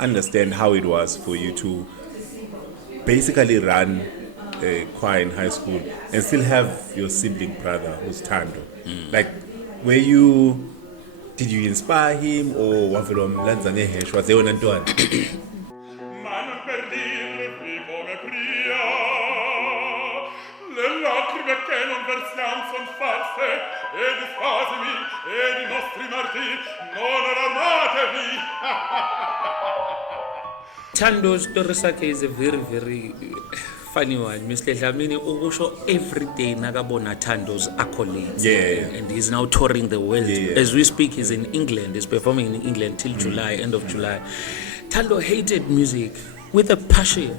understand how it was for you to basically run a choir in high school and still have your sibling brother who's Tando. Like, did you inspire him or wavela umlenza ngehesh was eyona ntwana? Ma non per dirvi come pria, le lacrime che non versiam son false, ed spasimi, ed i nostri martiri non armatevi. Tando's story sakhe is a very, very funny one. Mr. Dlamini ukusho every day nakabona Tando's accolades. Yeah. And he's now touring the world. Yeah. As we speak, he's in England. He's performing in England till July, end of July. Tando hated music with a passion.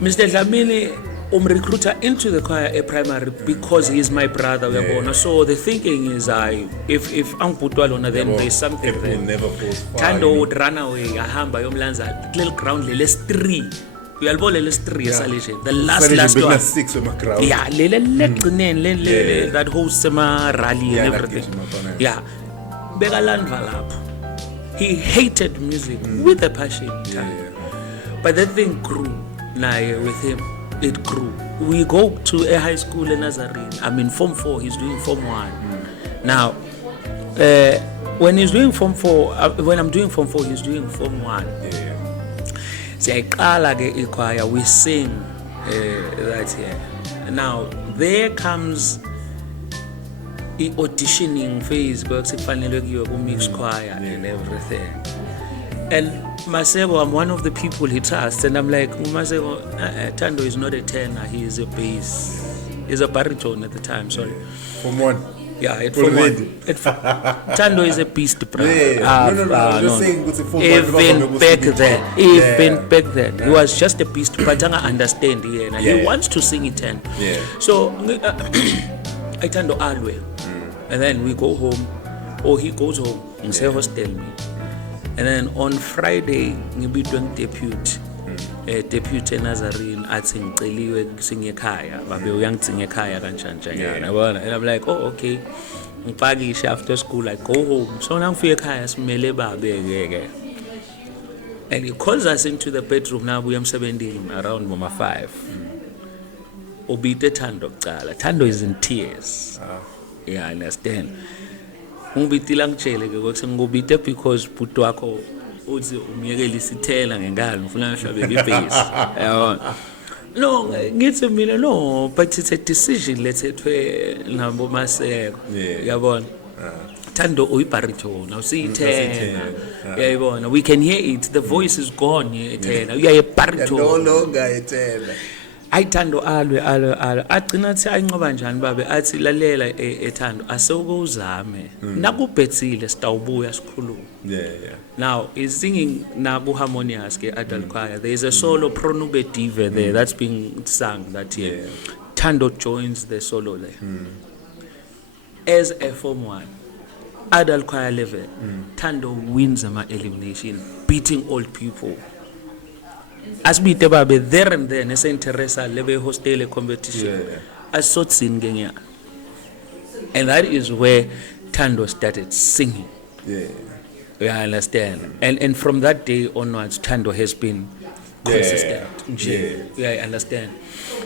Mr. Dlamini recruiter into the choir a primary because he's my brother. Yeah. So the thinking is if Angputwalona then there's something It there. will never falls far. Tando would run away ahamba yomlanza little ground lele 3 uyalibona lele 3 esalation the last one 6 crowd. yeah lele legcineni that hosts sema rally and everything yeah bekalandva lapho he hated music with a passion but that thing grew naye with him it grew. We go to a high school in Nazarene. I'm in Form 4, he's doing Form 1. Now, when he's doing Form 4, when I'm doing Form 4, he's doing Form 1. Siyaqala ke ichoir, we sing that here. Now, there comes the auditioning phase, because kufanele kuyiwe ku mixed choir and everything. And Masebo, I'm one of the people he trusts, and I'm like, Masebo, Tando is not a tenor, he is a bass. He's a baritone at the time, sorry. From one. Yeah, Tando is a beast, bro. I'm just saying, even back then, he was just a beast, but I understand, he wants to sing it 10. Yeah. So, I Tando always. And then we go home, or he goes home, and say, hostel me. And then on Friday, ngibe doing deputy Nazarene athi ngiceliwe singe ekhaya babe uyangitsinga ekhaya kanjani yabona and I'm like oh okay ngipakishe after school I go home so nangifika ekhaya simele babe ke and he calls us into the bedroom now we am 17 around mama 5 ubite Tando is in tears yeah I understand ngibitila ngitshele ke ukuthi ngubite because bhuti wakho uthi umyekela isithela ngenkalo ngifuna ngishabe ibase yabona no ngithi mina no but it's a decision lethethwe nabo Maseko yabona Tando uyibaritone awusiyithena yayibona we can hear it the voice is gone yethena uyayibaritone no longer ethena ayithando alwe agcina athi ayinqoba njani babe athi lalela ethando asewukuzame nakubhetsile sitawubuya sikhuluma now is singing nabu harmonious ke adult choir there is a solo pronube dive there that's being sung that year Tando joins the solo there as a Form 1 adult choir level Tando wins ama elimination beating old people asibite babe there and then esenteresa lebe hostel competition asotsini ngenya and that is where Tando started singing you understand and from that day onwards Tando has been consistent yeah I understand